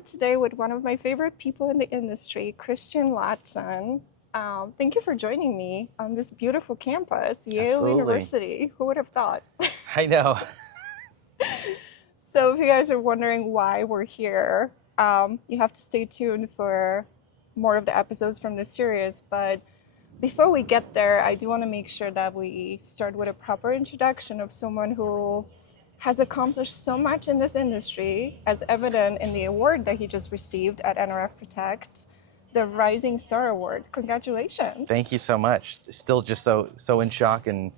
here today with one of my favorite people in the industry, Christian Latson. Thank you for joining me on this beautiful campus, Yale Absolutely. University. Who would have thought? I know. So, if you guys are wondering why we're here, you have to stay tuned for more of the episodes from this series. But before we get there, I do want to make sure that we start with a proper introduction of someone who has accomplished so much in this industry, as evident in the award that he just received at NRF Protect, the Rising Star Award. Thank Congratulations. you so much. Still just so in shock and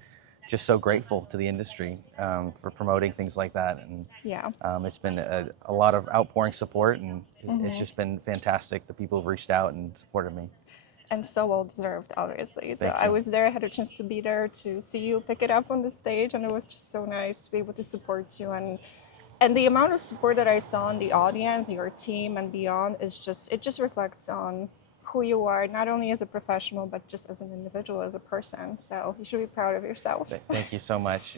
just so grateful to the industry for promoting things like that. And Yeah. it's been a lot of outpouring support, and it's just been fantastic. The people have reached out and supported me. And so well deserved, obviously. So Thank I you. was there, I had a chance to be there to see you pick it up on the stage, and it was just so nice to be able to support you. And the amount of support that I saw in the audience, your team, and beyond is just, it just reflects on who you are, not only as a professional, but just as an individual, as a person. So you should be proud of yourself. Thank you so much.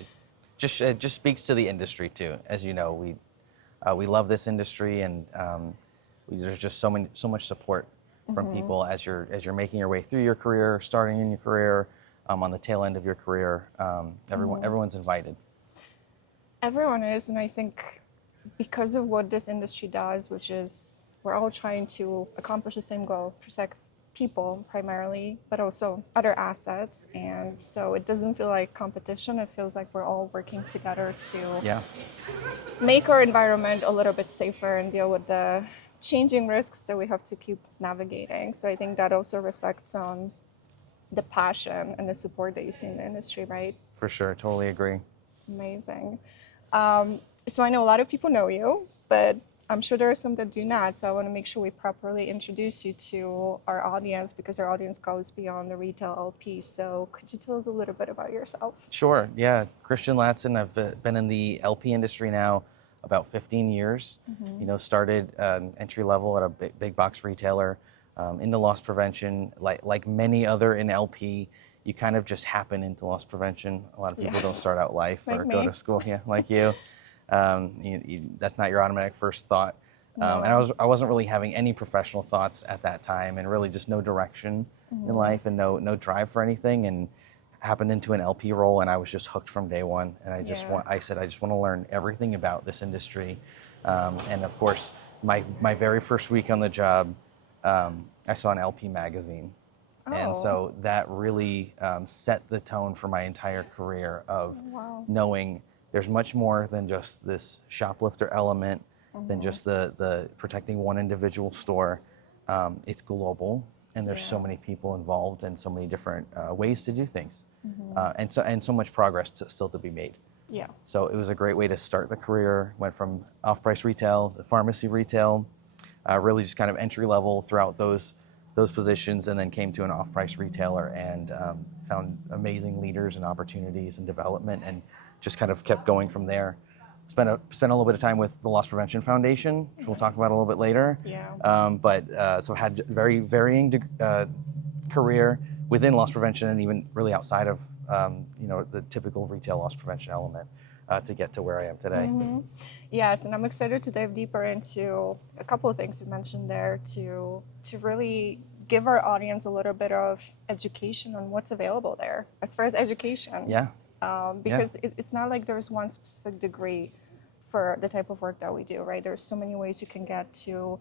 It just speaks to the industry too. As you know, we love this industry, and there's just so much support from people as you're making your way through your career, starting in your career, on the tail end of your career. Everyone's invited. Everyone is, and I think because of what this industry does, which is we're all trying to accomplish the same goal, protect people primarily, but also other assets. And so it doesn't feel like competition. It feels like we're all working together to Yeah, make our environment a little bit safer and deal with the changing risks that we have to keep navigating. So I think that also reflects on the passion and the support that you see in the industry, right? for sure. Totally agree. Amazing. So I know a lot of people know you, but I'm sure there are some that do not. So I want to make sure we properly introduce you to our audience because our audience goes beyond the retail LP. So could you tell us a little bit about yourself? Sure. Yeah, Christian Latson. I've been in the LP industry now about 15 years. Started entry level at a big box retailer, into loss prevention. Like many other in LP, you kind of just happen into loss prevention. A lot of people don't Yes. start out life Like or go me. to school. Yeah, like you. That's not your automatic first thought. And No. I wasn't really having any professional thoughts at that time, and really just no direction in life, and no drive for anything. And happened into an LP role, and I was just hooked from day one. And Yeah. I said, I just want to learn everything about this industry. And of course, my very first week on the job, I saw an LP magazine. And Oh. so that really set the tone for my entire career of Wow. knowing there's much more than just this shoplifter element, than just the protecting one individual store. It's global, and there's so Yeah. many people involved and so many different ways to do things, and so much progress still to be made. Yeah. So it was a great way to start the career. Went from off-price retail to pharmacy retail, really just kind of entry level throughout those positions, and then came to an off-price retailer and found amazing leaders and opportunities and development, and just kind of kept going from there. Spent a little bit of time with the Loss Prevention Foundation, which we'll talk about a little bit later. Yeah. So had very varying career within loss prevention, and even really outside of the typical retail loss prevention element, to get to where I am today. Yes, and I'm excited to dive deeper into a couple of things you mentioned there to really give our audience a little bit of education on what's available there as far as education. Yeah. Because it's not like there's one specific degree for the type of work that we do, right? There's so many ways you can get to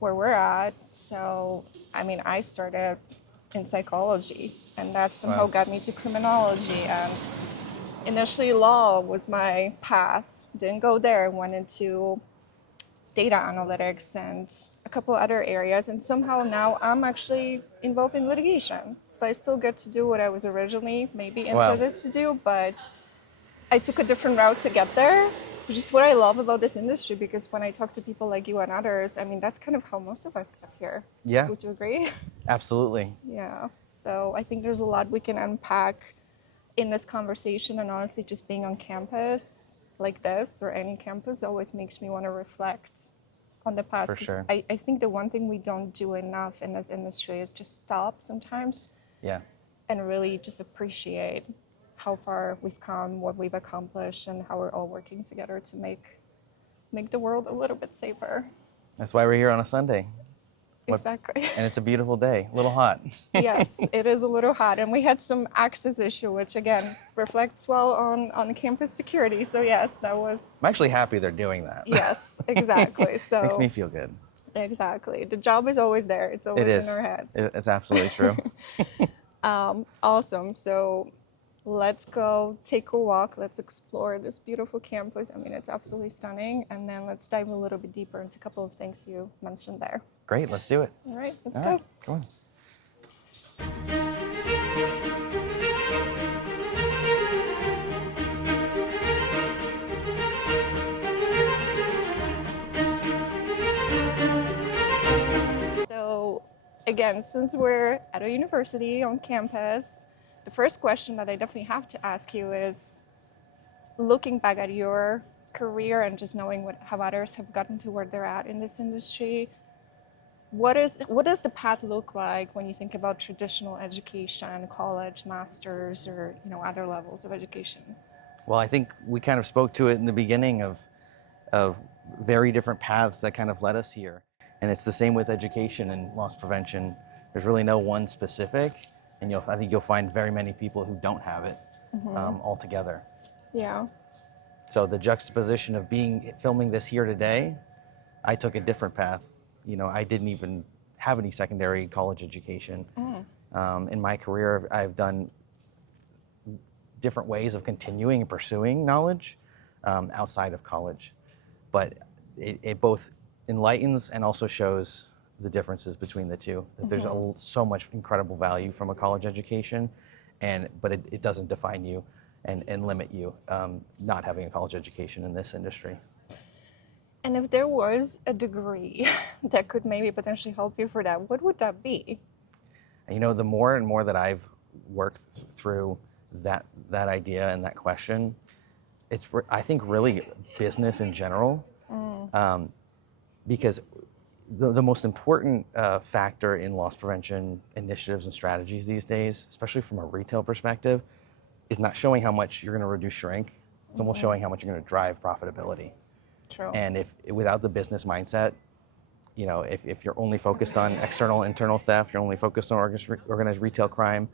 where we're at. So, I mean, I started in psychology, and that somehow Wow. got me to criminology. And initially, law was my path. Didn't go there. Went into data analytics and a couple other areas. And somehow now I'm actually involved in litigation. So I still get to do what I was originally maybe Wow. intended to do, but I took a different route to get there, which is what I love about this industry, because when I talk to people like you and others, I mean, that's kind of how most of us got here. Yeah. Would you agree? Absolutely. Yeah. So I think there's a lot we can unpack in this conversation, and honestly, just being on campus like this or any campus always makes me want to reflect on the past. For 'Cause sure. I think the one thing we don't do enough in this industry is just stop sometimes Yeah. and really just appreciate how far we've come, what we've accomplished, and how we're all working together to make the world a little bit safer. That's why we're here on a Sunday. Exactly. And it's a beautiful day, a little hot. Yes, it is a little hot, and we had some access issue, which again reflects well on campus security. So yes, that was. I'm actually happy they're doing that. Yes, exactly. So Makes me feel good. exactly. The job is always there. It's It always is. in our heads. It's absolutely true. Awesome. So let's go take a walk. Let's explore this beautiful campus. I mean, it's absolutely stunning. And then let's dive a little bit deeper into a couple of things you mentioned there. Great, let's do it. All right, let's All go. right, come on. So again, since we're at a university on campus, the first question that I definitely have to ask you is, looking back at your career and just knowing how others have gotten to where they're at in this industry, what does the path look like when you think about traditional education, college, masters, or other levels of education? Well, I think we kind of spoke to it in the beginning of very different paths that kind of led us here. And it's the same with education and loss prevention. There's really no one specific, and I think you'll find very many people who don't have it altogether. Yeah. So the juxtaposition of filming this here today, I took a different path. I didn't even have any secondary college education. In my career, I've done different ways of continuing and pursuing knowledge outside of college. But it both enlightens and also shows the differences between the two. That there's so much incredible value from a college education, but it doesn't define you and limit you not having a college education in this industry. And if there was a degree that could maybe potentially help you for that, what would that be? The more and more that I've worked through that idea and that question, I think really business in general, because the most important factor in loss prevention initiatives and strategies these days, especially from a retail perspective, is not showing how much you're going to reduce shrink. It's almost showing how much you're going to drive profitability. True. And if without the business mindset, if you're only focused on external, internal theft, you're only focused on organized retail crime,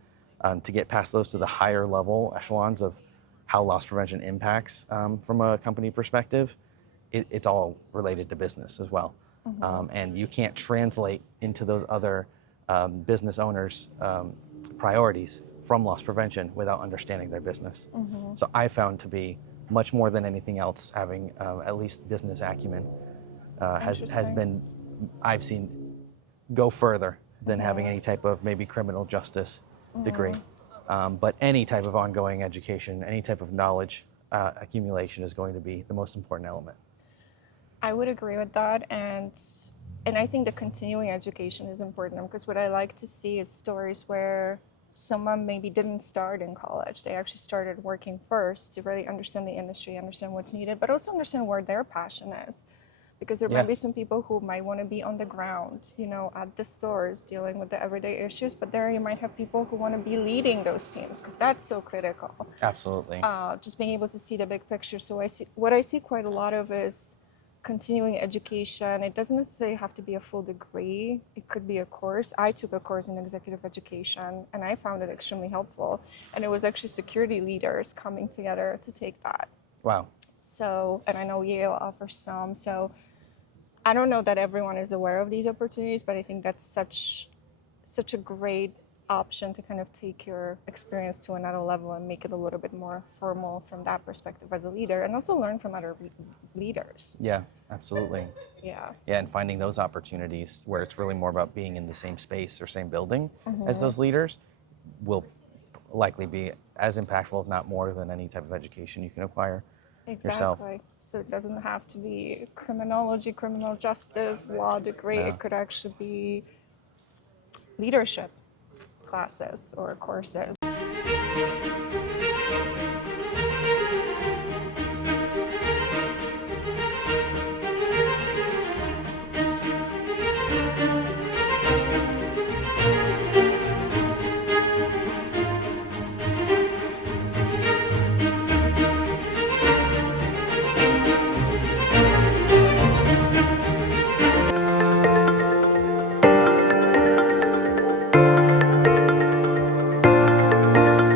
to get past those to the higher level echelons of how loss prevention impacts from a company perspective, it's all related to business as well. And you can't translate into those other business owners' priorities from loss prevention without understanding their business. So I found to be much more than anything else, having at least business acumen has been, I've seen, go further than having any type of maybe criminal justice degree. But any type of ongoing education, any type of knowledge accumulation is going to be the most important element. I would agree with that, and I think the continuing education is important, because what I like to see is stories where someone maybe didn't start in college. They actually started working first to really understand the industry, understand what's needed, but also understand where their passion is. Because there might be some people who might want to be on the ground, at the stores dealing with the everyday issues, but there you might have people who want to be leading those teams, because that's so critical. Absolutely. Just being able to see the big picture. So what I see quite a lot of is continuing education. It doesn't necessarily have to be a full degree. It could be a course. I took a course in executive education, and I found it extremely helpful. And it was actually security leaders coming together to take that. Wow. So, and I know Yale offers some. So I don't know that everyone is aware of these opportunities, but I think that's such a great option to kind of take your experience to another level and make it a little bit more formal from that perspective as a leader, and also learn from other leaders. Yeah, absolutely. Yeah. Yeah, and finding those opportunities where it's really more about being in the same space or same building as those leaders will likely be as impactful, if not more, than any type of education you can acquire yourself. Exactly. So it doesn't have to be criminology, criminal justice, law degree. No. It could actually be leadership classes or courses.